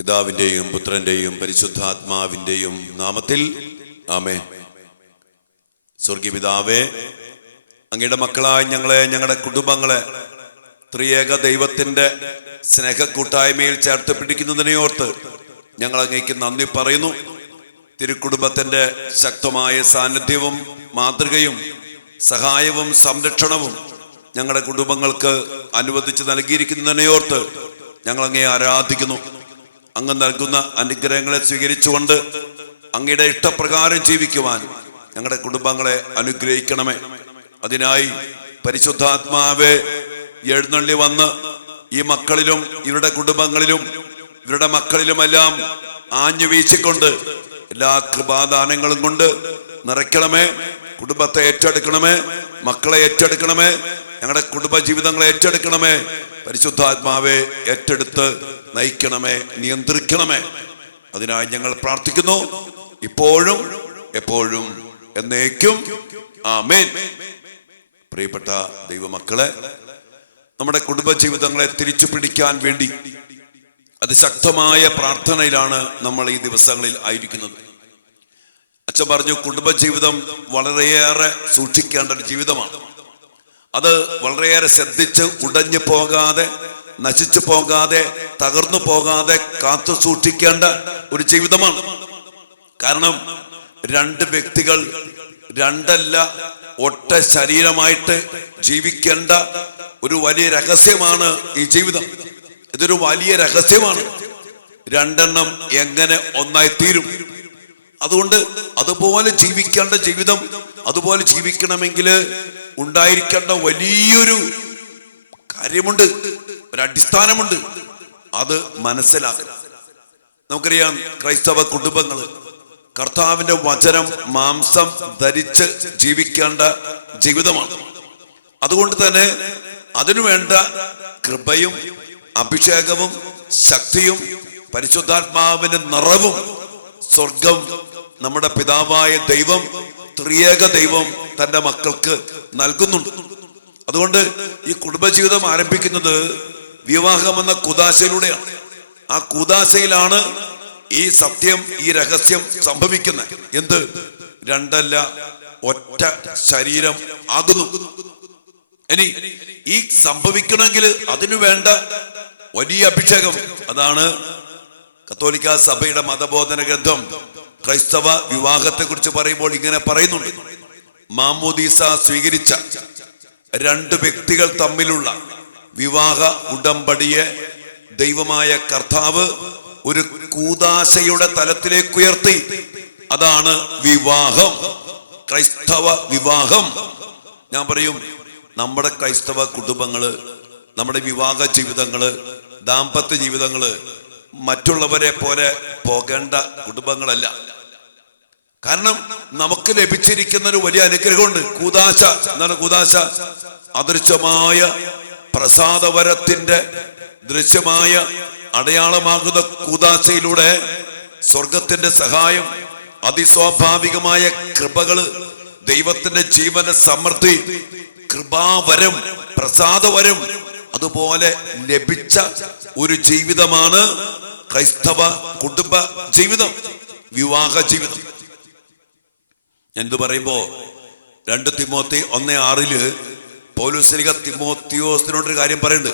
പിതാവിന്റെയും പുത്രന്റെയും പരിശുദ്ധാത്മാവിന്റെയും നാമത്തിൽ ആമേൻ. സ്വർഗീയ പിതാവേ, അങ്ങയുടെ മക്കളായ ഞങ്ങളെ, ഞങ്ങളുടെ കുടുംബങ്ങളെ ത്രിയേക ദൈവത്തിന്റെ സ്നേഹക്കൂട്ടായ്മയിൽ ചേർത്ത് പിടിക്കുന്നതിനെ ഓർത്ത് ഞങ്ങൾ അങ്ങേക്ക് നന്ദി പറയുന്നു. തിരുക്കുടുംബത്തിന്റെ ശക്തമായ സാന്നിധ്യവും മാതൃകയും സഹായവും സംരക്ഷണവും ഞങ്ങളുടെ കുടുംബങ്ങൾക്ക് അനുവദിച്ച് നൽകിയിരിക്കുന്നതിനെ ഓർത്ത് ഞങ്ങൾ അങ്ങയെ ആരാധിക്കുന്നു. അങ്ങ് നൽകുന്ന അനുഗ്രഹങ്ങളെ സ്വീകരിച്ചുകൊണ്ട് അങ്ങയുടെ ഇഷ്ടപ്രകാരം ജീവിക്കുവാൻ ഞങ്ങളുടെ കുടുംബങ്ങളെ അനുഗ്രഹിക്കണമേ. അതിനായി പരിശുദ്ധാത്മാവെ എഴുന്നള്ളി വന്ന് ഈ മക്കളിലും ഇവരുടെ കുടുംബങ്ങളിലും ഇവരുടെ മക്കളിലുമെല്ലാം ആഞ്ഞു വീശിക്കൊണ്ട് എല്ലാ കൃപാദാനങ്ങളും കൊണ്ട് നിറയ്ക്കണമേ. കുടുംബത്തെ ഏറ്റെടുക്കണമേ, മക്കളെ ഏറ്റെടുക്കണമേ, ഞങ്ങളുടെ കുടുംബ ജീവിതങ്ങളെ ഏറ്റെടുക്കണമേ. പരിശുദ്ധാത്മാവെ ഏറ്റെടുത്ത് നയിക്കണമേ, നിയന്ത്രിക്കണമേ. അതിനായി ഞങ്ങൾ പ്രാർത്ഥിക്കുന്നു, ഇപ്പോഴും എപ്പോഴും എന്നേക്കും ആമേൻ. പ്രിയപ്പെട്ട ദൈവമക്കളെ, നമ്മുടെ കുടുംബ ജീവിതങ്ങളെ തിരിച്ചു പിടിക്കാൻ വേണ്ടി അതിശക്തമായ പ്രാർത്ഥനയിലാണ് നമ്മൾ ഈ ദിവസങ്ങളിൽ ആയിരിക്കുന്നത്. അച്ഛൻ പറഞ്ഞു, കുടുംബജീവിതം വളരെയേറെ സൂക്ഷിക്കേണ്ട ഒരു ജീവിതമാണ്. അത് വളരെയേറെ ശ്രദ്ധിച്ച് ഉടഞ്ഞു പോകാതെ, നശിച്ചു പോകാതെ, തകർന്നു പോകാതെ കാത്തു സൂക്ഷിക്കേണ്ട ഒരു ജീവിതമാണ്. കാരണം രണ്ട് വ്യക്തികൾ രണ്ടല്ല ഒറ്റ ശരീരമായിട്ട് ജീവിക്കേണ്ട ഒരു വലിയ രഹസ്യമാണ് ഈ ജീവിതം. ഇതൊരു വലിയ രഹസ്യമാണ്. രണ്ടെണ്ണം എങ്ങനെ ഒന്നായി തീരും? അതുകൊണ്ട് അതുപോലെ ജീവിക്കേണ്ട ജീവിതം, അതുപോലെ ജീവിക്കണമെങ്കിൽ ഉണ്ടായിരിക്കേണ്ട വലിയൊരു കാര്യമുണ്ട്, ഒരു അടിസ്ഥാനമുണ്ട്. അത് മനസ്സിലാക്കണം. നമുക്കറിയാം, ക്രൈസ്തവ കുടുംബങ്ങൾ കർത്താവിന്റെ വചനം മാംസം ധരിച്ച് ജീവിക്കേണ്ട ജീവിതമാണ്. അതുകൊണ്ട് തന്നെ അതിനുവേണ്ട കൃപയും അഭിഷേകവും ശക്തിയും പരിശുദ്ധാത്മാവിന്റെ നിറവും സ്വർഗം, നമ്മുടെ പിതാവായ ദൈവം, ത്രിയേക ദൈവം തന്റെ മക്കൾക്ക് നൽകുന്നുണ്ട്. അതുകൊണ്ട് ഈ കുടുംബജീവിതം ആരംഭിക്കുന്നത് വിവാഹം എന്ന കൂദാശയിലൂടെയാണ്. ആ കൂദാശയിലാണ് ഈ സത്യം, ഈ രഹസ്യം സംഭവിക്കുന്നത്. എന്ത്? രണ്ടല്ല ഒറ്റ ശരീരം ആകുന്നു. ഇനി ഈ സംഭവിക്കണമെങ്കിൽ അതിനു വേണ്ട വലിയ അഭിഷേകം. അതാണ് കത്തോലിക്ക സഭയുടെ മതബോധന ഗ്രന്ഥം ക്രൈസ്തവ വിവാഹത്തെ കുറിച്ച് പറയുമ്പോൾ ഇങ്ങനെ പറയുന്നുണ്ട്: മാമോദീസ സ്വീകരിച്ച രണ്ട് വ്യക്തികൾ തമ്മിലുള്ള വിവാഹ ഉടമ്പടിയെ ദൈവമായ കർത്താവ് ഒരു കൂദാശയുടെ തലത്തിലേക്ക് ഉയർത്തി. അതാണ് വിവാഹം, ക്രൈസ്തവ വിവാഹം. ഞാൻ പറയും, നമ്മുടെ ക്രൈസ്തവ കുടുംബങ്ങള്, നമ്മുടെ വിവാഹ ജീവിതങ്ങള്, ദാമ്പത്യ ജീവിതങ്ങള് മറ്റുള്ളവരെ പോലെ പോകേണ്ട കുടുംബങ്ങളല്ല. കാരണം നമുക്ക് ലഭിച്ചിരിക്കുന്ന ഒരു വലിയ അനുഗ്രഹമുണ്ട്. കൂദാശ എന്താണ്? കൂദാശ അദൃശ്യമായ പ്രസാദവരത്തിന്റെ ദൃശ്യമായ അടയാളമാകുന്ന കൂദാശയിലൂടെ സ്വർഗത്തിന്റെ സഹായം, അതിസ്വാഭാവികമായ കൃപകള്, ദൈവത്തിന്റെ ജീവന സമൃദ്ധി, കൃപാവരം, പ്രസാദവരം അതുപോലെ ലഭിച്ച ഒരു ജീവിതമാണ് ക്രൈസ്തവ കുടുംബ ജീവിതം, വിവാഹ ജീവിതം. എന്തു പറയുമ്പോ 2 തിമോത്തി 1:6 പൗലോസ് തിമോത്തിയോസിനോടൊരു കാര്യം പറയുന്നുണ്ട്: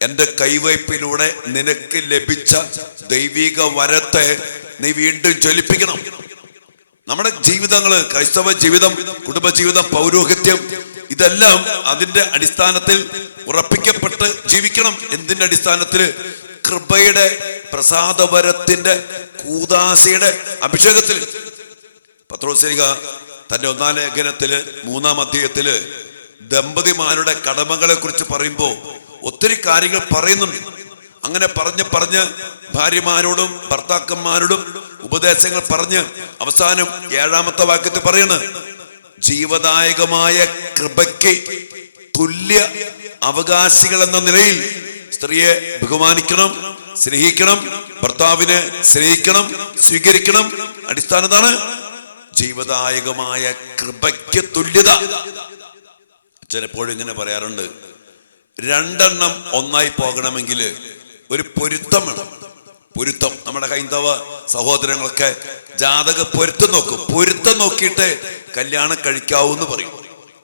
എന്റെ കൈവയ്പിലൂടെ നിനക്ക് ലഭിച്ച ദൈവിക വരത്തെ നീ വീണ്ടും ജ്വലിപ്പിക്കണം. നമ്മുടെ ജീവിതങ്ങള്, ക്രൈസ്തവ ജീവിതം, കുടുംബജീവിതം, പൗരോഹിത്യം, ഇതെല്ലാം അതിന്റെ അടിസ്ഥാനത്തിൽ ഉറപ്പിക്കപ്പെട്ട് ജീവിക്കണം. എന്തിന്റെ അടിസ്ഥാനത്തില്? കൃപയുടെ, പ്രസാദവരത്തിന്റെ, കൂദാശയുടെ അഭിഷേകത്തിൽ. പത്രോസ് തന്റെ 1-ാം ലേഖനത്തില് 3-ാം അധ്യായത്തില് ദമ്പതിമാരുടെ കടമകളെ കുറിച്ച് പറയുമ്പോ ഒത്തിരി കാര്യങ്ങൾ പറയുന്നുണ്ട്. അങ്ങനെ പറഞ്ഞ് ഭാര്യമാരോടും ഭർത്താക്കന്മാരോടും ഉപദേശങ്ങൾ പറഞ്ഞ് അവസാനം 7-ാമത്തെ വാക്യത്തിൽ പറയണ്: ജീവദായകമായ കൃപയ്ക്ക് തുല്യ അവകാശികൾ എന്ന നിലയിൽ സ്ത്രീയെ ബഹുമാനിക്കണം, സ്നേഹിക്കണം, ഭർത്താവിനെ സ്നേഹിക്കണം, സ്വീകരിക്കണം. അടിസ്ഥാനം എന്താണ്? ജീവദായകമായ കൃപയ്ക്ക് തുല്യത. അച്ഛൻ എപ്പോഴും ഇങ്ങനെ പറയാറുണ്ട്, രണ്ടെണ്ണം ഒന്നായി പോകണമെങ്കിൽ ഒരു പൊരുത്തം വേണം. പൊരുത്തം. നമ്മുടെ ഹൈന്ദവ സഹോദരങ്ങളൊക്കെ ജാതക പൊരുത്തം നോക്കും. പൊരുത്തം നോക്കിയിട്ട് കല്യാണം കഴിക്കാവൂന്ന് പറയും.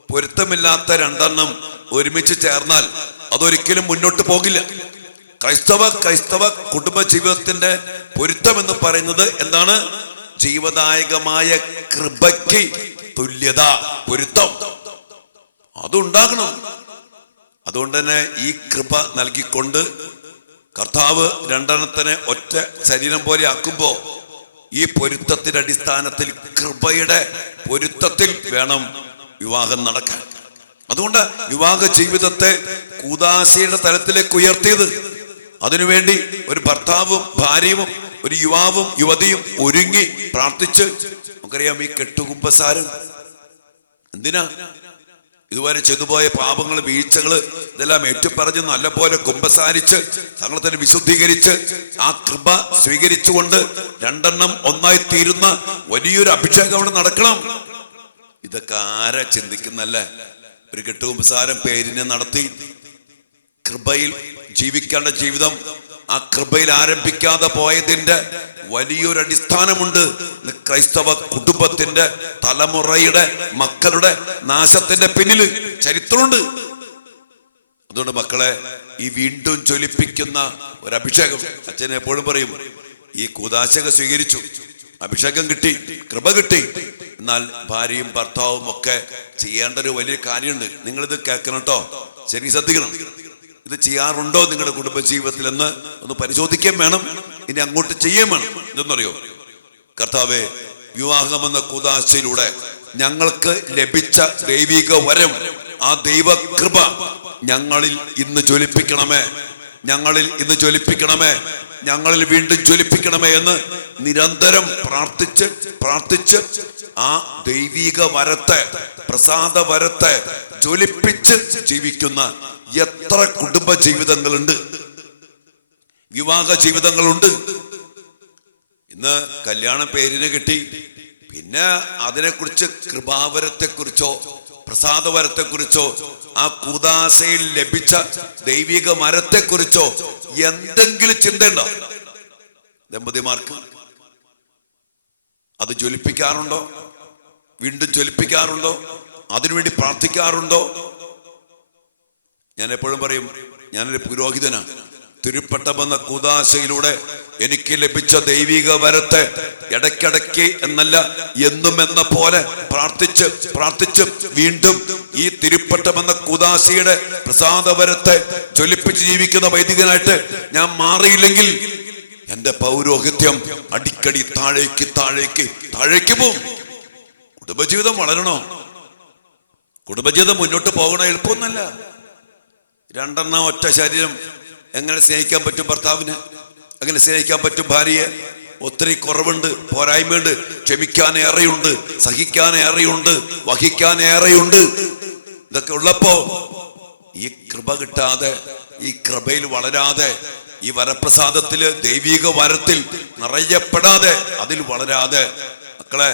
പൊരുത്തമില്ലാത്ത രണ്ടെണ്ണം ഒരുമിച്ച് ചേർന്നാൽ അതൊരിക്കലും മുന്നോട്ട് പോകില്ല. ക്രൈസ്തവ കുടുംബ ജീവിതത്തിന്റെ പൊരുത്തം എന്ന് പറയുന്നത് എന്താണ്? ജീവദായകമായ കൃപയ്ക്ക് തുല്യത, പൊരുത്തം അതുണ്ടാകണം. അതുകൊണ്ട് തന്നെ ഈ കൃപ നൽകിക്കൊണ്ട് കർത്താവ് രണ്ടെണ്ണത്തിനെ ഒറ്റ ശരീരം പോലെ ആക്കുമ്പോ ഈ പൊരുത്തത്തിന്റെ അടിസ്ഥാനത്തിൽ, കൃപയുടെ പൊരുത്തത്തിൽ വേണം വിവാഹം നടക്കാൻ. അതുകൊണ്ട് വിവാഹ ജീവിതത്തെ കൂദാശയുടെ തലത്തിലേക്ക് ഉയർത്തിയത്. അതിനുവേണ്ടി ഒരു ഭർത്താവും ഭാര്യയും ഒരു യുവാവും യുവതിയും ഒരുങ്ങി പ്രാർത്ഥിച്ച്, നമുക്കറിയാം ഈ കെട്ടുകുമ്പസാരം എന്തിനാ? ഇതുവരെ ചെയ്തുപോയ പാപങ്ങൾ, വീഴ്ചകൾ ഇതെല്ലാം ഏറ്റുപറഞ്ഞ് നല്ലപോലെ കുമ്പസാരിച്ച് തങ്ങളെ തന്നെ വിശുദ്ധീകരിച്ച് ആ കൃപ സ്വീകരിച്ചുകൊണ്ട് രണ്ടെണ്ണം ഒന്നായി തീരുന്ന വലിയൊരു അഭിഷേകം അവിടെ നടക്കണം. ഇതൊക്കെ ആരാ ചിന്തിക്കുന്നല്ലേ? ഒരു കെട്ടുകുമ്പസാരം പേരിനെ നടത്തി കൃപയിൽ ജീവിക്കേണ്ട ജീവിതം ആ കൃപയിൽ ആരംഭിക്കാതെ പോയതിന്റെ വലിയൊരു അടിസ്ഥാനമുണ്ട്. ക്രൈസ്തവ കുടുംബത്തിന്റെ തലമുറയുടെ മക്കളുടെ നാശത്തിന്റെ പിന്നിൽ ചരിത്രമുണ്ട്. അതുകൊണ്ട് മക്കളെ, ഈ വീണ്ടും ജ്വലിപ്പിക്കുന്ന ഒരു അഭിഷേകം, അച്ഛൻ എപ്പോഴും പറയും, ഈ കൂദാശക സ്വീകരിച്ചു, അഭിഷേകം കിട്ടി, കൃപ കിട്ടി, എന്നാൽ ഭാര്യയും ഭർത്താവും ഒക്കെ ചെയ്യേണ്ട ഒരു വലിയ കാര്യമുണ്ട്. നിങ്ങളിത് കേൾക്കണം കേട്ടോ, ശരി, ശ്രദ്ധിക്കണം. ഇത് ചെയ്യാറുണ്ടോ നിങ്ങളുടെ കുടുംബ ജീവിതത്തിൽ എന്ന് ഒന്ന് പരിശോധിക്കാൻ വേണം. ഇനി അങ്ങോട്ട് ചെയ്യാൻ വേണം. ഇതെന്നറിയോ? കർത്താവേ, വിവാഹമെന്ന കൂദാശയിലൂടെ ഞങ്ങൾക്ക് ലഭിച്ച ദൈവിക വരം, ആ ദൈവകൃപ ഞങ്ങളിൽ ഇന്ന് ജ്വലിപ്പിക്കണമേ, ഞങ്ങളിൽ ഇന്ന് ജ്വലിപ്പിക്കണമേ, ഞങ്ങളിൽ വീണ്ടും ജ്വലിപ്പിക്കണമേ എന്ന് നിരന്തരം പ്രാർത്ഥിച്ച് പ്രാർത്ഥിച്ച് ആ ദൈവിക വരത്തെ, പ്രസാദ വരത്തെ ജ്വലിപ്പിച്ച് ജീവിക്കുന്ന എത്ര കുടുംബ ജീവിതങ്ങളുണ്ട്, വിവാഹ ജീവിതങ്ങളുണ്ട്. ഇന്ന് കല്യാണ പേരിന് കിട്ടി, പിന്നെ അതിനെക്കുറിച്ച് കൃപാവരത്തെക്കുറിച്ചോ പ്രസാദവരത്തെക്കുറിച്ചോ ആ കൂദാശയിൽ ലഭിച്ച ദൈവിക മരത്തെക്കുറിച്ചോ എന്തെങ്കിലും ചിന്തയുണ്ടോ ദമ്പതിമാർക്ക്? അത് ജ്വലിപ്പിക്കാറുണ്ടോ? വീണ്ടും ജ്വലിപ്പിക്കാറുണ്ടോ? അതിനുവേണ്ടി പ്രാർത്ഥിക്കാറുണ്ടോ? ഞാൻ എപ്പോഴും പറയും, ഞാനൊരു പുരോഹിതനാണ്. തിരുപ്പട്ടമെന്ന കൂദാശയിലൂടെ എനിക്ക് ലഭിച്ച ദൈവിക വരത്തെ ഇടയ്ക്കിടയ്ക്ക് എന്നല്ല എന്നും എന്ന പോലെ പ്രാർത്ഥിച്ച് പ്രാർത്ഥിച്ച് വീണ്ടും ഈ തിരുപ്പട്ടമെന്ന കൂദാശയുടെ പ്രസാദവരത്തെ ജ്വലിപ്പിച്ച് ജീവിക്കുന്ന വൈദികനായിട്ട് ഞാൻ മാറിയില്ലെങ്കിൽ എന്റെ പൗരോഹിത്യം അടിക്കടി താഴേക്ക് താഴേക്ക് താഴേക്ക് പോവും. കുടുംബജീവിതം വളരണോ? കുടുംബജീവിതം മുന്നോട്ട് പോകണോ? എളുപ്പമൊന്നല്ല. രണ്ടെണ്ണം ഒറ്റ ശരീരം എങ്ങനെ സ്നേഹിക്കാൻ പറ്റും ഭർത്താവിന്? എങ്ങനെ സ്നേഹിക്കാൻ പറ്റും ഭാര്യയെ? ഒത്തിരി കുറവുണ്ട്, പോരായ്മയുണ്ട്, ക്ഷമിക്കാൻ ഏറെയുണ്ട്, സഹിക്കാൻ ഏറെയുണ്ട്, വഹിക്കാൻ ഏറെയുണ്ട്. ഇതൊക്കെ ഉള്ളപ്പോ ഈ കൃപ കിട്ടാതെ, ഈ കൃപയിൽ വളരാതെ, ഈ വരപ്രസാദത്തില് ദൈവിക വരത്തിൽ നിറയപ്പെടാതെ, അതിൽ വളരാതെ മക്കളെ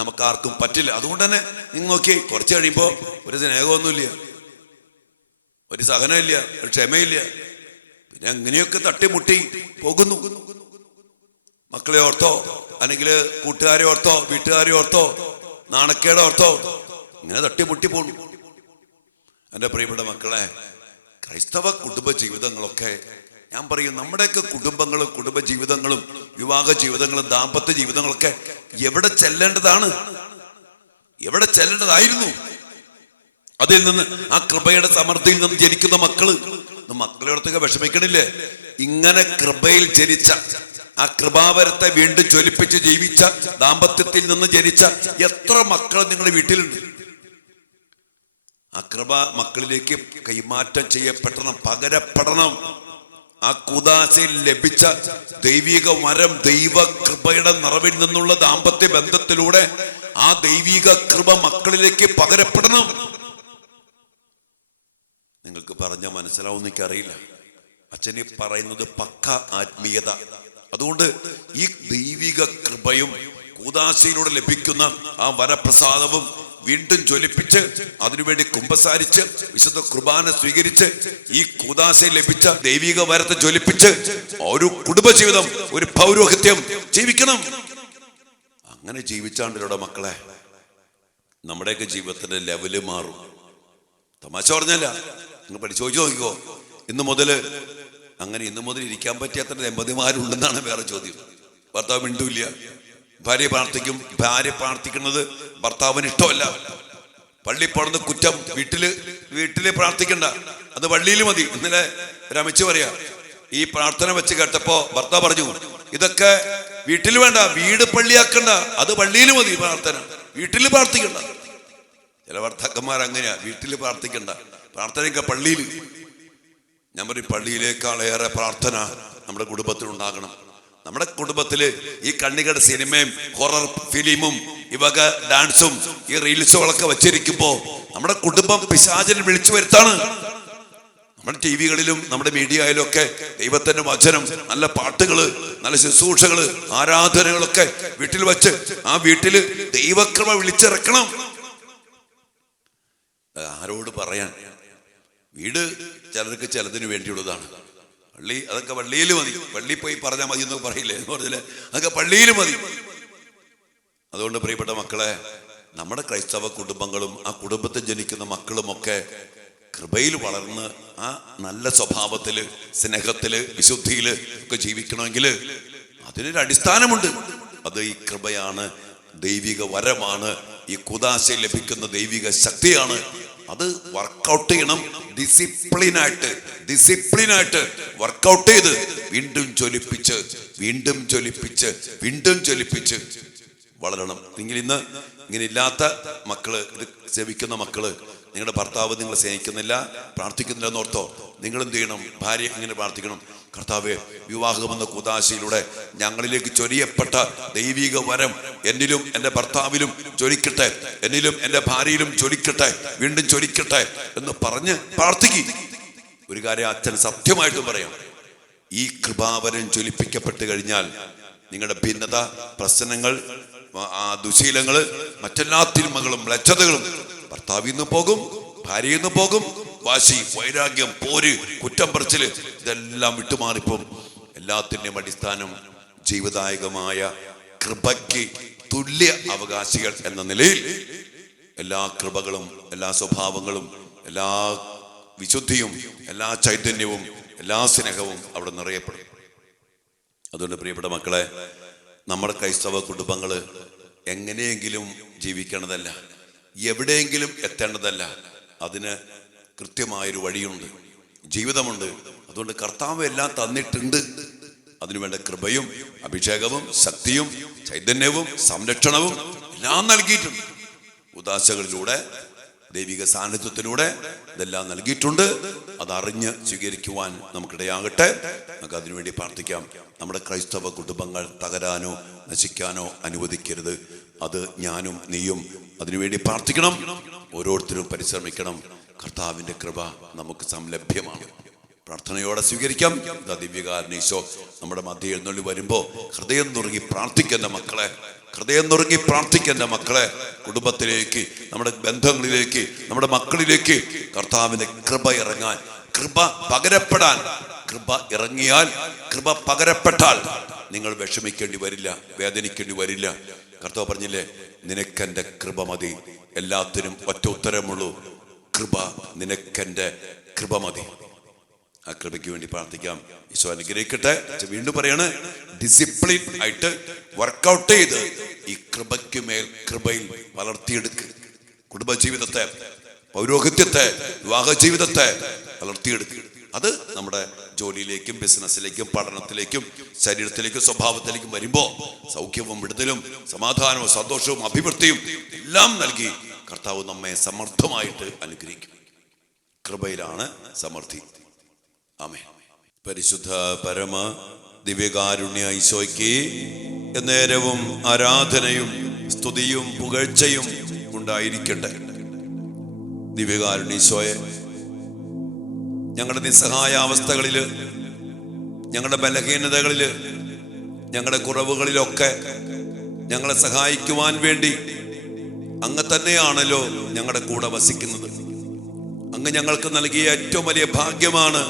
നമുക്കാർക്കും പറ്റില്ല. അതുകൊണ്ട് തന്നെ നിങ്ങൾ നോക്കി, കുറച്ച് കഴിയുമ്പോ ഒരു സ്നേഹമൊന്നുമില്ല, ഒരു സഹനമില്ല, ഒരു ക്ഷമയില്ല, പിന്നെ എങ്ങനെയൊക്കെ തട്ടിമുട്ടി പോകുന്നു. മക്കളെ ഓർത്തോ, അല്ലെങ്കിൽ കൂട്ടുകാരെ ഓർത്തോ, വീട്ടുകാരെ ഓർത്തോ, നാണക്കേടെ ഓർത്തോ, ഇങ്ങനെ തട്ടിമുട്ടി പോകുന്നു. എൻ്റെ പ്രിയപ്പെട്ട മക്കളെ, ക്രൈസ്തവ കുടുംബ ജീവിതങ്ങളൊക്കെ ഞാൻ പറയും, നമ്മുടെയൊക്കെ കുടുംബങ്ങളും കുടുംബ ജീവിതങ്ങളും വിവാഹ ജീവിതങ്ങളും ദാമ്പത്യ ജീവിതങ്ങളൊക്കെ എവിടെ ചെല്ലേണ്ടതാണ്, എവിടെ ചെല്ലേണ്ടതായിരുന്നു. അതിൽ നിന്ന്, ആ കൃപയുടെ സമൃദ്ധിയിൽ നിന്ന് ജനിക്കുന്ന മക്കളോടത്തൊക്കെ വിഷമിക്കണില്ലേ? ഇങ്ങനെ കൃപയിൽ ജനിച്ച, ആ കൃപാവരത്തെ വീണ്ടും ജ്വലിപ്പിച്ച് ജീവിച്ച, ദാമ്പത്യത്തിൽ നിന്ന് ജനിച്ച എത്ര മക്കൾ നിങ്ങളുടെ വീട്ടിലുണ്ട്? ആ കൃപ മക്കളിലേക്ക് കൈമാറ്റം ചെയ്യപ്പെടണം, പകരപ്പെടണം. ആ കൂദാശയിൽ ലഭിച്ച ദൈവിക വരം, ദൈവ കൃപയുടെ നിറവിൽ നിന്നുള്ള ദാമ്പത്യ ബന്ധത്തിലൂടെ ആ ദൈവിക കൃപ മക്കളിലേക്ക് പകരപ്പെടണം. നിങ്ങൾക്ക് പറഞ്ഞ മനസ്സിലാവും എനിക്കറിയില്ല. അച്ഛനെ പറയുന്നത് പക്ക ആത്മീയത. അതുകൊണ്ട് ഈ ദൈവിക കൃപയും കൂദാശയിലൂടെ ലഭിക്കുന്ന ആ വരപ്രസാദവും വീണ്ടും ജ്വലിപ്പിച്ച് അതിനുവേണ്ടി കുമ്പസാരിച്ച് വിശുദ്ധ കുർബാന സ്വീകരിച്ച് ഈ കൂദാശയിൽ ലഭിച്ച ദൈവിക വരത്തെ ജ്വലിപ്പിച്ച് ഒരു കുടുംബജീവിതം, ഒരു പൗരോഹിത്യം ജീവിക്കണം. അങ്ങനെ ജീവിച്ചാണ്ടിലൂടെ മക്കളെ നമ്മുടെയൊക്കെ ജീവിതത്തിന്റെ ലെവല് മാറും. തമാശ പറഞ്ഞല്ല, നിങ്ങൾ ചോദിച്ചു നോക്കിക്കോ. ഇന്നു മുതൽ ഇരിക്കാൻ പറ്റാത്ത ദമ്പതിമാരുണ്ടെന്നാണ് വേറെ ചോദ്യം. ഭർത്താവ് മിണ്ടൂല്ല, ഭാര്യ പ്രാർത്ഥിക്കും. ഭാര്യ പ്രാർത്ഥിക്കുന്നത് ഭർത്താവിന് ഇഷ്ടമല്ല. പള്ളി പോണെന്ന് കുറ്റം, വീട്ടില് പ്രാർത്ഥിക്കണ്ട, അത് പള്ളിയിൽ മതി. ഇന്നലെ രമിച്ച് പറയാ, ഈ പ്രാർത്ഥന വെച്ച് കേട്ടപ്പോ ഭർത്താവ് പറഞ്ഞു, ഇതൊക്കെ വീട്ടിൽ വേണ്ട, വീട് പള്ളിയാക്കണ്ട, അത് പള്ളിയിൽ മതി പ്രാർത്ഥന, വീട്ടിൽ പ്രാർത്ഥിക്കണ്ട. ചില ഭർത്താക്കന്മാർ അങ്ങനെയാ, വീട്ടിൽ പ്രാർത്ഥിക്കണ്ട, പ്രാർത്ഥനയൊക്കെ പള്ളിയിൽ. ഞാൻ പറയും, പള്ളിയിലേക്കാളേറെ പ്രാർത്ഥന നമ്മുടെ കുടുംബത്തിൽ ഉണ്ടാകണം. നമ്മുടെ കുടുംബത്തില് ഈ കണ്ണികയുടെ സിനിമയും ഹൊറർ ഫിലിമും ഇവക ഡാൻസും ഈ റീൽസുകളൊക്കെ വെച്ചിരിക്കുമ്പോ നമ്മുടെ കുടുംബം പിശാചിനെ വിളിച്ചു വരുത്താണ്. നമ്മുടെ ടിവികളിലും നമ്മുടെ മീഡിയയിലും ഒക്കെ ദൈവത്തിന്റെ വചനം, നല്ല പാട്ടുകള്, നല്ല ശുശ്രൂഷകള്, ആരാധനകളൊക്കെ വീട്ടിൽ വെച്ച് ആ വീട്ടില് ദൈവക്രമ വിളിച്ചിറക്കണം. ആരോട് പറയാൻ? വീട് ചിലർക്ക് ചിലതിന് വേണ്ടിയുള്ളതാണ്. പള്ളി അതൊക്കെ പള്ളിയിൽ മതി, പള്ളി പോയി പറഞ്ഞാൽ മതി എന്നൊക്കെ പറയില്ലേ, എന്ന് പറഞ്ഞില്ലേ, അതൊക്കെ പള്ളിയിൽ മതി. അതുകൊണ്ട് പ്രിയപ്പെട്ട മക്കളെ, നമ്മുടെ ക്രൈസ്തവ കുടുംബങ്ങളും ആ കുടുംബത്തിൽ ജനിക്കുന്ന മക്കളുമൊക്കെ കൃപയിൽ വളർന്ന് ആ നല്ല സ്വഭാവത്തില്, സ്നേഹത്തില്, വിശുദ്ധിയില് ഒക്കെ ജീവിക്കണമെങ്കിൽ അതിനൊരു അടിസ്ഥാനമുണ്ട്. അത് ഈ കൃപയാണ്, ദൈവിക വരമാണ്, ഈ കുദാശയിൽ ലഭിക്കുന്ന ദൈവിക ശക്തിയാണ്. അത് വർക്കൗട്ട് ചെയ്യണം, ഡിസിപ്ലിനായിട്ട് വർക്കൗട്ട് ചെയ്ത് വീണ്ടും ജ്വലിപ്പിച്ച് വളരണം. നിങ്ങൾ ഇന്ന് ഇങ്ങനെ ഇല്ലാത്ത മക്കള്, ഇത് സേവിക്കുന്ന മക്കള്, നിങ്ങളുടെ ഭർത്താവ് നിങ്ങളെ സ്നേഹിക്കുന്നില്ല, പ്രാർത്ഥിക്കുന്നില്ല എന്നോർത്തോ, നിങ്ങൾ എന്ത് ചെയ്യണം? ഭാര്യ ഇങ്ങനെ പ്രാർത്ഥിക്കണം, കർത്താവേ, വിവാഹമെന്ന കുദാശയിലൂടെ ഞങ്ങളിലേക്ക് ചൊരിയപ്പെട്ട ദൈവിക വരം എന്നിലും എൻ്റെ ഭർത്താവിലും ജ്വലിക്കട്ടെ, എന്നിലും എൻ്റെ ഭാര്യയിലും ജ്വലിക്കട്ടെ, വീണ്ടും ജ്വലിക്കട്ടെ എന്ന് പറഞ്ഞ് പ്രാർത്ഥിക്കും. ഒരു കാര്യം അച്ഛൻ സത്യമായിട്ടും പറയാം, ഈ കൃപാവരം ജ്വലിപ്പിക്കപ്പെട്ട് കഴിഞ്ഞാൽ നിങ്ങളുടെ ഭിന്നത, പ്രശ്നങ്ങൾ, ദുശീലങ്ങള്, മറ്റെല്ലാ തിന്മകളും മ്ലേച്ഛതകളും ഭർത്താവിൽ നിന്ന് പോകും, ഭാര്യയിൽ നിന്ന് പോകും. വാശി, വൈരാഗ്യം, പോര്, കുറ്റം പറച്ചില്, ഇതെല്ലാം വിട്ടുമാറിപ്പം. എല്ലാത്തിൻ്റെയും അടിസ്ഥാനം ജീവദായകമായ കൃപയ്ക്ക് തുല്യ അവകാശികൾ എന്ന നിലയിൽ എല്ലാ കൃപകളും, എല്ലാ സ്വഭാവങ്ങളും, എല്ലാ വിശുദ്ധിയും, എല്ലാ ചൈതന്യവും, എല്ലാ സ്നേഹവും അവിടെ നിറയപ്പെടും. അതുകൊണ്ട് പ്രിയപ്പെട്ട മക്കളെ, നമ്മുടെ ക്രൈസ്തവ കുടുംബങ്ങള് എങ്ങനെയെങ്കിലും ജീവിക്കേണ്ടതല്ല, എവിടെയെങ്കിലും എത്തേണ്ടതല്ല. അതിന് കൃത്യമായൊരു വഴിയുണ്ട്, ജീവിതമുണ്ട്. അതുകൊണ്ട് കർത്താവ് എല്ലാം തന്നിട്ടുണ്ട്. അതിനുവേണ്ട കൃപയും അഭിഷേകവും ശക്തിയും ചൈതന്യവും സംരക്ഷണവും എല്ലാം നൽകിയിട്ടുണ്ട്. ഉദാശകളിലൂടെ, ദൈവിക സാന്നിധ്യത്തിലൂടെ ഇതെല്ലാം നൽകിയിട്ടുണ്ട്. അതറിഞ്ഞ് സ്വീകരിക്കുവാൻ നമുക്കിടയാകട്ടെ. നമുക്ക് അതിനുവേണ്ടി പ്രാർത്ഥിക്കാം. നമ്മുടെ ക്രൈസ്തവ കുടുംബങ്ങൾ തകരാനോ നശിക്കാനോ അനുവദിക്കരുത്. അത് ഞാനും നീയും അതിനുവേണ്ടി പ്രാർത്ഥിക്കണം. ഓരോരുത്തരും പരിശ്രമിക്കണം. കർത്താവിൻ്റെ കൃപ നമുക്ക് സംലഭ്യമാണ്. പ്രാർത്ഥനയോടെ സ്വീകരിക്കാം. ദിവ്യകാരുണ്യ ഈശോ നമ്മുടെ മധ്യ എഴുന്നള്ളി വരുമ്പോൾ ഹൃദയം നുറുങ്ങി പ്രാർത്ഥിക്കുന്ന മക്കളെ, കുടുംബത്തിലേക്ക്, നമ്മുടെ ബന്ധങ്ങളിലേക്ക്, നമ്മുടെ മക്കളിലേക്ക് കർത്താവിന്റെ കൃപ ഇറങ്ങാൻ, കൃപ പകരപ്പെടാൻ. കൃപ ഇറങ്ങിയാൽ, കൃപ പകരപ്പെട്ടാൽ നിങ്ങൾ വിഷമിക്കേണ്ടി വരില്ല, വേദനിക്കേണ്ടി വരില്ല. കർത്താവ് പറഞ്ഞില്ലേ, നിനക്കെന്റെ കൃപ മതി. എല്ലാത്തിനും ഒറ്റ ഉത്തരമുള്ളൂ, കൃപ. നിനക്കെന്റെ കൃപ മതി. ആ കൃപയ്ക്ക് വേണ്ടി പ്രാർത്ഥിക്കാം. ഈശോ അനുഗ്രഹിക്കട്ടെ. വീണ്ടും പറയാണ്, ഡിസിപ്ലിൻ ആയിട്ട് വർക്കൗട്ട് ചെയ്ത് ഈ കൃപയ്ക്ക് മേൽ കൃപയിൽ വളർത്തിയെടുക്കുക. കുടുംബജീവിതത്തെ, പൗരോഹിത്യത്തെ, വിവാഹ ജീവിതത്തെ വളർത്തിയെടുക്കുക. അത് നമ്മുടെ ജോലിയിലേക്കും ബിസിനസ്സിലേക്കും പഠനത്തിലേക്കും ശരീരത്തിലേക്കും സ്വഭാവത്തിലേക്കും വരുമ്പോൾ സൗഖ്യവും വിടുതലും സമാധാനവും സന്തോഷവും അഭിവൃദ്ധിയും എല്ലാം നൽകി കർത്താവ് നമ്മെ സമർത്ഥമായിട്ട് അനുഗ്രഹിക്കും. കൃപയിലാണ് സമൃദ്ധി. ആമേൻ. പരിശുദ്ധ പരമ ദിവ്യകാരുണ്യ ഈശോയ്ക്ക് എന്നേരവും ആരാധനയും സ്തുതിയും പുകഴ്ചയും ഉണ്ടായിരിക്കട്ടെ. ദിവ്യകാരുണ്യ ഈശോയെ, ഞങ്ങളുടെ നിസ്സഹായ അവസ്ഥകളില്, ഞങ്ങളുടെ ബലഹീനതകളില്, ഞങ്ങളുടെ കുറവുകളിലൊക്കെ ഞങ്ങളെ സഹായിക്കുവാൻ വേണ്ടി അങ്ങ് തന്നെയാണല്ലോ ഞങ്ങളുടെ കൂടെ വസിക്കുന്നത്. അങ്ങ് ഞങ്ങൾക്ക് നൽകിയ ഏറ്റവും വലിയ ഭാഗ്യമാണ്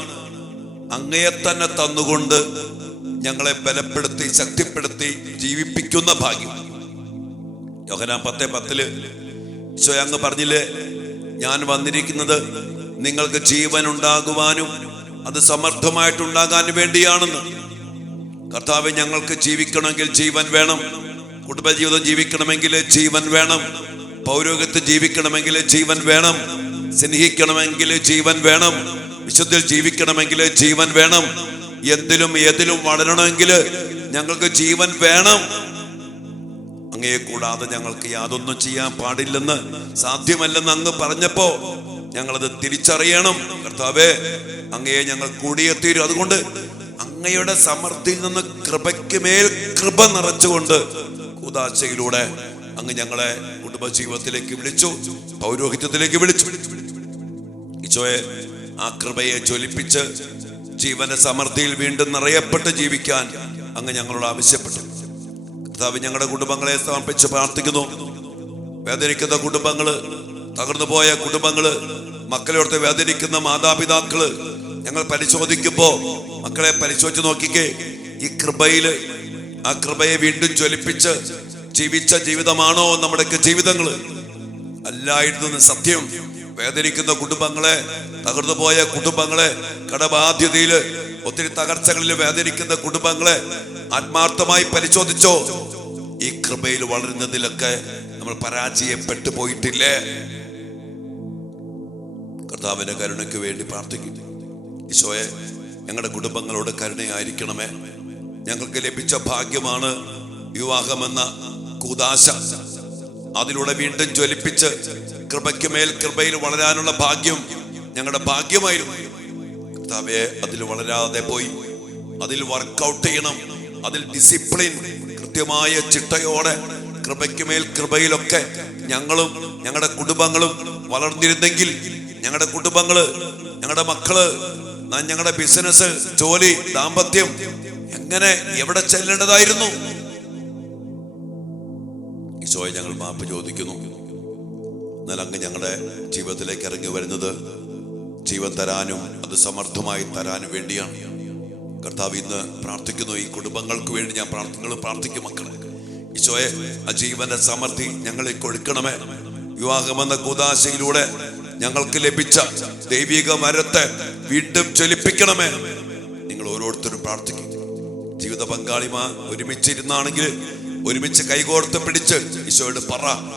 അങ്ങയെ തന്നെ തന്നുകൊണ്ട് ഞങ്ങളെ ബലപ്പെടുത്തി ശക്തിപ്പെടുത്തി ജീവിപ്പിക്കുന്ന ഭാഗ്യം. യോഹന്നാൻ 10:10 ഈശോ അങ്ങ് പറഞ്ഞില്ലേ, ഞാൻ വന്നിരിക്കുന്നത് നിങ്ങൾക്ക് ജീവൻ ഉണ്ടാകുവാനും അത് സമർത്ഥമായിട്ടുണ്ടാകാനും വേണ്ടിയാണെന്ന്. കർത്താവേ, ഞങ്ങൾക്ക് ജീവിക്കണമെങ്കിൽ ജീവൻ വേണം, കുടുംബജീവിതം ജീവിക്കണമെങ്കിൽ ജീവൻ വേണം, പൗരോഹിത്യം ജീവിക്കണമെങ്കിൽ ജീവൻ വേണം, സ്നേഹിക്കണമെങ്കിൽ ജീവൻ വേണം, വിശുദ്ധിയിൽ ജീവിക്കണമെങ്കിൽ ജീവൻ വേണം, എന്തിലും ഏതിലും വളരണമെങ്കിൽ ഞങ്ങൾക്ക് ജീവൻ വേണം. അങ്ങയെ കൂടാതെ ഞങ്ങൾക്ക് യാതൊന്നും ചെയ്യാൻ പാടില്ലെന്ന്, സാധ്യമല്ലെന്ന് അങ്ങ് പറഞ്ഞപ്പോ ഞങ്ങളത് തിരിച്ചറിയണം. കർത്താവേ, അങ്ങയെ ഞങ്ങൾ കൂടിയേ തീരും. അതുകൊണ്ട് അങ്ങയുടെ സമൃദ്ധിയിൽ നിന്ന് കൃപയ്ക്ക് മേൽ കൃപ നിറച്ചുകൊണ്ട് കൂദാശയിലൂടെ അങ്ങ് ഞങ്ങളെ കുടുംബജീവിതത്തിലേക്ക് വിളിച്ചു, പൗരോഹിത്യത്തിലേക്ക് വിളിച്ചു. ഈശോയെ, ആ കൃപയെ ജ്വലിപ്പിച്ച് ജീവന്റെ സമൃദ്ധിയിൽ വീണ്ടും നിറയപ്പെട്ട് ജീവിക്കാൻ അങ്ങ് ഞങ്ങളോട് ആവശ്യപ്പെട്ടു. കർത്താവ്, ഞങ്ങളുടെ കുടുംബങ്ങളെ സമർപ്പിച്ച് പ്രാർത്ഥിക്കുന്നു. വേദനിക്കുന്ന കുടുംബങ്ങള്, തകർന്നു പോയ കുടുംബങ്ങള്, മക്കളോർത്ത് വേദനിക്കുന്ന മാതാപിതാക്കള് ഞങ്ങൾ പരിശോധിക്കുമ്പോ മക്കളെ പരിശോധിച്ച് നോക്കിക്കേ. ഈ കൃപയില്, ആ കൃപയെ വീണ്ടും ജ്വലിപ്പിച്ച് ജീവിച്ച ജീവിതമാണോ നമ്മുടെയൊക്കെ ജീവിതങ്ങള്? അല്ലായിരുന്നു സത്യം. വേദനിക്കുന്ന കുടുംബങ്ങളെ, തകർന്നു പോയ കുടുംബങ്ങളെ, കടബാധ്യതയില് ഒത്തിരി തകർച്ചകളിൽ വേദനിക്കുന്ന കുടുംബങ്ങളെ ആത്മാർത്ഥമായി പരിശോധിച്ചോ? ഈ കൃപയിൽ വളരുന്നതിലൊക്കെ നമ്മൾ പരാജയപ്പെട്ടു പോയിട്ടില്ലേ? കർത്താവിന്റെ കരുണയ്ക്ക് വേണ്ടി പ്രാർത്ഥിക്കും. ഈശോയെ, ഞങ്ങളുടെ കുടുംബങ്ങളോട് കരുണയായിരിക്കണമേ. ഞങ്ങൾക്ക് ലഭിച്ച ഭാഗ്യമാണ് വിവാഹമെന്ന കൂദാശ. അതിലൂടെ വീണ്ടും ജ്വലിപ്പിച്ച് കൃപയ്ക്ക് മേൽ കൃപയിൽ വളരാനുള്ള ഭാഗ്യം ഞങ്ങളുടെ ഭാഗ്യമായിരുന്നു. കർത്താവേ, അതിൽ വളരാതെ പോയി. അതിൽ വർക്കൗട്ട് ചെയ്യണം, അതിൽ ഡിസിപ്ലിൻ കൃത്യമായ ചിട്ടയോടെ കൃപയ്ക്ക് മേൽ കൃപയിലൊക്കെ ഞങ്ങളും ഞങ്ങളുടെ കുടുംബങ്ങളും വളർന്നിരുന്നെങ്കിൽ, ഞങ്ങളുടെ കുടുംബങ്ങള്, ഞങ്ങളുടെ മക്കള്, ഞങ്ങളുടെ ബിസിനസ്, ജോലി, ദാമ്പത്യം എങ്ങനെ എവിടെ ചെല്ലേണ്ടതായിരുന്നു? ഈശോയെ, ഞങ്ങൾ മാപ്പ് ചോദിക്കുന്നു. എന്നാൽ അങ്ങ് ഞങ്ങളുടെ ജീവിതത്തിലേക്ക് ഇറങ്ങി വരുന്നത് ജീവൻ തരാനും അത് സമർത്ഥമായി തരാനും വേണ്ടിയാണ്. കർത്താവ്, ഇന്ന് പ്രാർത്ഥിക്കുന്നു, ഈ കുടുംബങ്ങൾക്ക് വേണ്ടി ഞാൻ പ്രാർത്ഥിക്കും മക്കളെ. ഈശോയെ, ആ ജീവന്റെ സമൃദ്ധി ഞങ്ങളെ കൊടുക്കണമേ. വിവാഹമെന്ന കൂദാശയിലൂടെ ഞങ്ങൾക്ക് ലഭിച്ച ദൈവിക വരത്തെ വീണ്ടും ജ്വലിപ്പിക്കണമേ. നിങ്ങൾ ഓരോരുത്തരും പ്രാർത്ഥിക്കും. ജീവിത പങ്കാളിമാർ ഒരുമിച്ചിരുന്നാണെങ്കിൽ ഒരുമിച്ച് കൈകോർത്ത് പിടിച്ച് ഈശോയോട്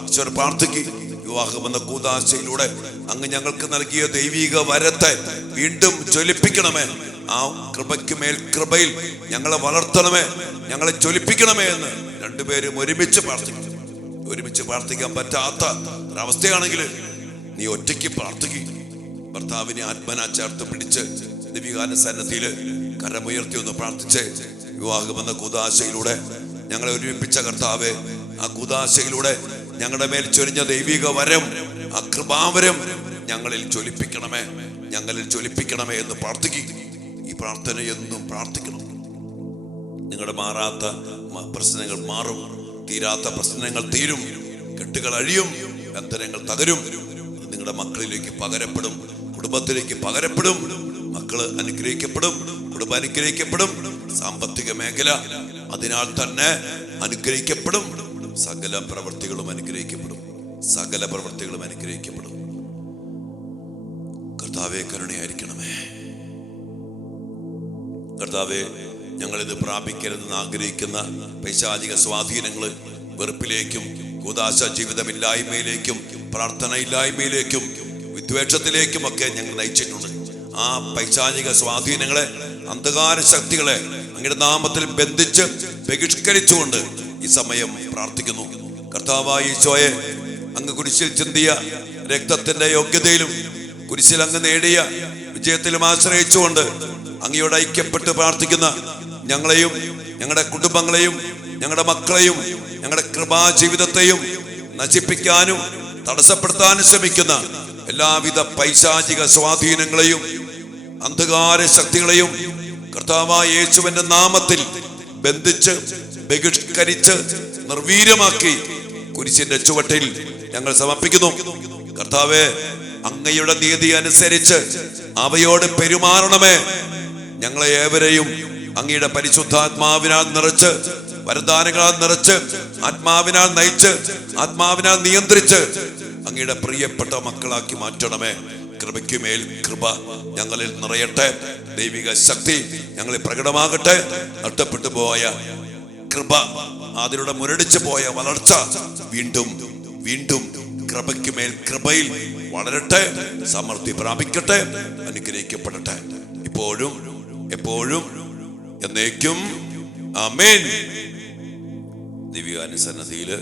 ഈശോയോട് പ്രാർത്ഥിക്കും. വിവാഹമെന്ന കൂദാശയിലൂടെ അങ്ങ് ഞങ്ങൾക്ക് നൽകിയ ദൈവിക വരത്തെ വീണ്ടും ജ്വലിപ്പിക്കണമേ. ആ കൃപയ്ക്ക് മേൽ കൃപയിൽ ഞങ്ങളെ വളർത്തണമേ, ഞങ്ങളെ ജ്വലിപ്പിക്കണമേ എന്ന് രണ്ടുപേരും ഒരുമിച്ച് പ്രാർത്ഥിക്കും. ഒരുമിച്ച് പ്രാർത്ഥിക്കാൻ പറ്റാത്ത ഒരവസ്ഥയാണെങ്കിൽ നീ ഒറ്റയ്ക്ക് പ്രാർത്ഥിക്കും. ഭർത്താവിനെ ആത്മന ചേർത്ത് പിടിച്ച് ദൈവികാന സന്നദ്ധിയിൽ കരമുയർത്തി ഒന്ന് പ്രാർത്ഥിച്ച്, വിവാഹമെന്ന കൂദാശയിലൂടെ ഞങ്ങളെ ഒരുമിപ്പിച്ച കർത്താവെ, ആ കൂദാശയിലൂടെ ഞങ്ങളുടെ മേൽ ചൊരിഞ്ഞ ദൈവിക വരം, ആ കൃപാവരം ഞങ്ങളിൽ ജ്വലിപ്പിക്കണമേ, ഞങ്ങളിൽ ജ്വലിപ്പിക്കണമേ എന്ന് പ്രാർത്ഥിക്കും. ഈ പ്രാർത്ഥന എന്നും പ്രാർത്ഥിക്കണം. നിങ്ങളുടെ മാറാത്ത പ്രശ്നങ്ങൾ മാറും, തീരാത്ത പ്രശ്നങ്ങൾ തീരും, കെട്ടുകൾ അഴിയും, ബന്ധനങ്ങൾ തകരും. നിങ്ങളുടെ മക്കളിലേക്ക് പകരപ്പെടും, കുടുംബത്തിലേക്ക് പകരപ്പെടും. മക്കള് അനുഗ്രഹിക്കപ്പെടും, കുടുംബം അനുഗ്രഹിക്കപ്പെടും, സാമ്പത്തിക മേഖല അതിനാൽ തന്നെ അനുഗ്രഹിക്കപ്പെടും. സകല പ്രവൃത്തികളും അനുഗ്രഹിക്കപ്പെടും, സകല പ്രവൃത്തികളും അനുഗ്രഹിക്കപ്പെടും. കർത്താവേ, കരുണയായിരിക്കണമേ. കർത്താവേ, ഞങ്ങളിത് പ്രാപിക്കരുതെന്ന് ആഗ്രഹിക്കുന്ന പൈശാചിക സ്വാധീനങ്ങൾ വെറുപ്പിലേക്കും കൂദാശ ജീവിതമില്ലായ്മയിലേക്കും പ്രാർത്ഥനയില്ലായ്മയിലേക്കും വിദ്വേഷത്തിലേക്കും ഒക്കെ ഞങ്ങൾ നയിച്ചിട്ടുണ്ട്. ആ പൈശാചിക സ്വാധീനങ്ങളെ, അന്ധകാര ശക്തികളെ അങ്ങയുടെ നാമത്തിൽ ബന്ധിച്ച് ബഹിഷ്കരിച്ചുകൊണ്ട് ഈ സമയം പ്രാർത്ഥിക്കുന്നു. കർത്താവായ ഈശോയെ, അങ്ങ് കുരിശിൽ ചിന്തിയ രക്തത്തിന്റെ യോഗ്യതയിലും കുരിശിൽ അങ്ങ് നേടിയ വിജയത്തിലും ആശ്രയിച്ചുകൊണ്ട് അങ്ങയോട് ഐക്യപ്പെട്ട് പ്രാർത്ഥിക്കുന്ന ഞങ്ങളെയും ഞങ്ങളുടെ കുടുംബങ്ങളെയും ഞങ്ങളുടെ മക്കളെയും ഞങ്ങളുടെ കൃപാജീവിതത്തെയും നശിപ്പിക്കാനും തടസ്സപ്പെടുത്താനും ശ്രമിക്കുന്ന എല്ലാവിധ പൈശാചിക സ്വാധീനങ്ങളെയും അന്ധകാര ശക്തികളെയും കർത്താവായ യേശുവിന്റെ നാമത്തിൽ ബന്ധിച്ച് ബഹിഷ്കരിച്ച് നിർവീര്യമാക്കി കുരിശിന്റെ ചുവട്ടിൽ ഞങ്ങൾ സമർപ്പിക്കുന്നു. കർത്താവേ, അങ്ങയുടെ നീതി അനുസരിച്ച് അവയോട് പെരുമാറണമേ. ഞങ്ങളെ ഏവരെയും അങ്ങയുടെ പരിശുദ്ധാത്മാവിനാൽ നിറച്ച്, വരദാനങ്ങളാൽ നിറച്ച്, ആത്മാവിനാൽ നയിച്ച്, ആത്മാവിനാൽ നിയന്ത്രിച്ച് അങ്ങയുടെ പ്രിയപ്പെട്ട മക്കളാക്കി മാറ്റണമേ. കൃപയ്ക്കുമേൽ കൃപ ഞങ്ങളിൽ നിറയട്ടെ. ദൈവിക ശക്തി ഞങ്ങളിൽ പ്രകടമാകട്ടെ. നഷ്ടപ്പെട്ടു പോയ കൃപ, അതിലൂടെ മുരടിച്ചു പോയ വളർച്ച വീണ്ടും വീണ്ടും കൃപയ്ക്കുമേൽ കൃപയിൽ വളരട്ടെ, സമൃദ്ധി പ്രാപിക്കട്ടെ, അനുഗ്രഹിക്കപ്പെടട്ടെ, ഇപ്പോഴും എപ്പോഴും എന്നേക്കും. ആമേൻ. ദിവ്യാനുസന്നതിയില്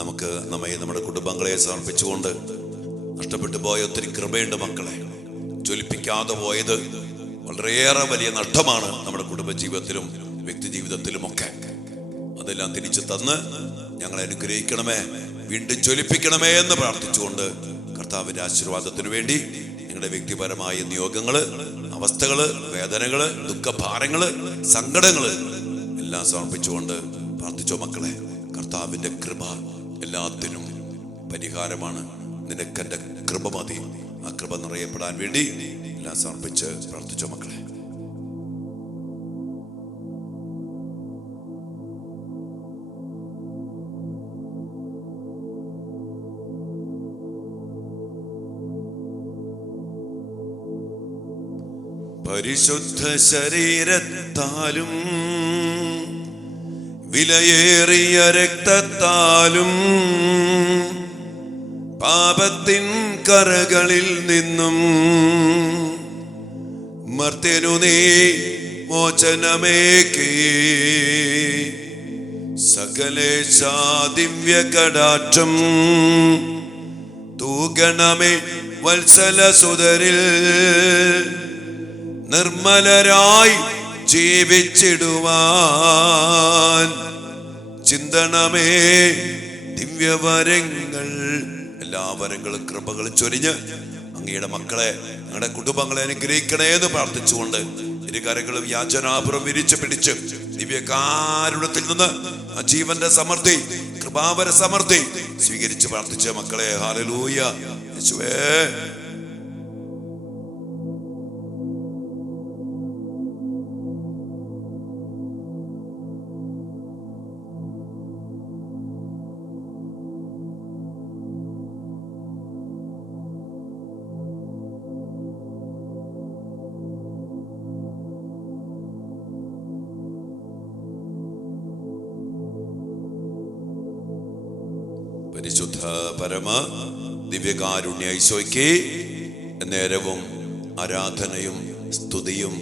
നമുക്ക് നമ്മുടെ കുടുംബങ്ങളെ സമർപ്പിച്ചുകൊണ്ട് നഷ്ടപ്പെട്ടു പോയ ഒത്തിരി കൃപയുണ്ട് മക്കളെ. ജ്വലിപ്പിക്കാതെ പോയത് വളരെയേറെ വലിയ നഷ്ടമാണ് നമ്മുടെ കുടുംബജീവിതത്തിലും വ്യക്തി ജീവിതത്തിലുമൊക്കെ. അതെല്ലാം തിരിച്ചു തന്ന് ഞങ്ങളെ അനുഗ്രഹിക്കണമേ, വീണ്ടും ജ്വലിപ്പിക്കണമേ എന്ന് പ്രാർത്ഥിച്ചുകൊണ്ട് കർത്താവിന്റെ ആശീർവാദത്തിനു വേണ്ടി നിങ്ങളുടെ വ്യക്തിപരമായ നിയോഗങ്ങള്, അവസ്ഥകള്, വേദനകള്, ദുഃഖഭാരങ്ങള്, സങ്കടങ്ങള് എല്ലാം സമർപ്പിച്ചുകൊണ്ട് പ്രാർത്ഥിച്ചോ മക്കളെ. കർത്താവിന്റെ കൃപ എല്ലാത്തിനും പരിഹാരമാണ്. നിനക്കെന്റെ കൃപ മതി. ആ കൃപ നിറയപ്പെടാൻ വേണ്ടി എല്ലാം സമർപ്പിച്ച് പ്രാർത്ഥിച്ചോ മക്കളെ. പരിശുദ്ധ ശരീരത്താലും വിലയേറിയ രക്തത്താലും പാപത്തിൻ കറകളിൽ നിന്നും മർത്യനു നീ മോചനമേകി സകലേശ ദിവ്യ കടാക്ഷം തൂകണമേ വത്സല സുതരിൽ നിർമ്മലരായി ജീവിച്ചിടുവാൻ ചിന്തണമേ ദിവ്യവരങ്ങൾ. എല്ലാ വരങ്ങളും കൃപകളും ചൊരിഞ്ഞ് അങ്ങയുടെ മക്കളെ, ഞങ്ങളുടെ കുടുംബങ്ങളെ അനുഗ്രഹിക്കണേ എന്ന് പ്രാർത്ഥിച്ചുകൊണ്ട് ഇരുകരങ്ങളും യാചനാപുരം വിരിച്ചു പിടിച്ച് ദിവ്യകാരുണ്യത്തിൽ നിന്ന് ആ ജീവന്റെ സമൃദ്ധി, കൃപാവര സമൃദ്ധി സ്വീകരിച്ച് പ്രാർത്ഥിച്ച മക്കളെ. ഹല്ലേലൂയ യേശുവേ. പരിശുദ്ധ പരമ ദിവ്യകാരുണ്യ ഈശോയ്ക്ക് നേരവും ആരാധനയും സ്തുതിയും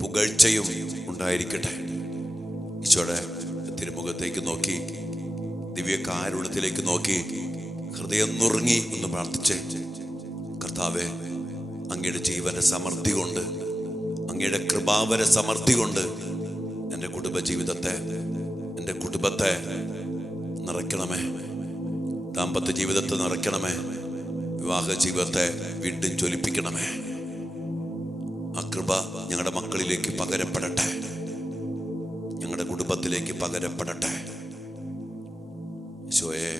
പുകഴ്ചയും ഉണ്ടായിരിക്കട്ടെ. ഈശോയുടെ തിരുമുഖത്തേക്ക് നോക്കി, ദിവ്യകാരുണ്യത്തിലേക്ക് നോക്കി ഹൃദയം നുറുങ്ങി ഒന്ന് പ്രാർത്ഥിച്ചേ. കർത്താവേ, അങ്ങയുടെ ജീവന്റെ സമൃദ്ധി കൊണ്ട്, അങ്ങയുടെ കൃപാവര സമൃദ്ധി കൊണ്ട് എൻ്റെ കുടുംബജീവിതത്തെ, എൻ്റെ കുടുംബത്തെ നിറയ്ക്കണമേ. ദാമ്പത്യ ജീവിതത്തെ നിറയ്ക്കണമേ. വിവാഹ ജീവിതത്തെ വീണ്ടും ജ്വലിപ്പിക്കണമേ. ആ കൃപ ഞങ്ങളുടെ മക്കളിലേക്ക് പകരപ്പെടട്ടെ, ഞങ്ങളുടെ കുടുംബത്തിലേക്ക് പകരപ്പെടട്ടെ. ഈശോയെ,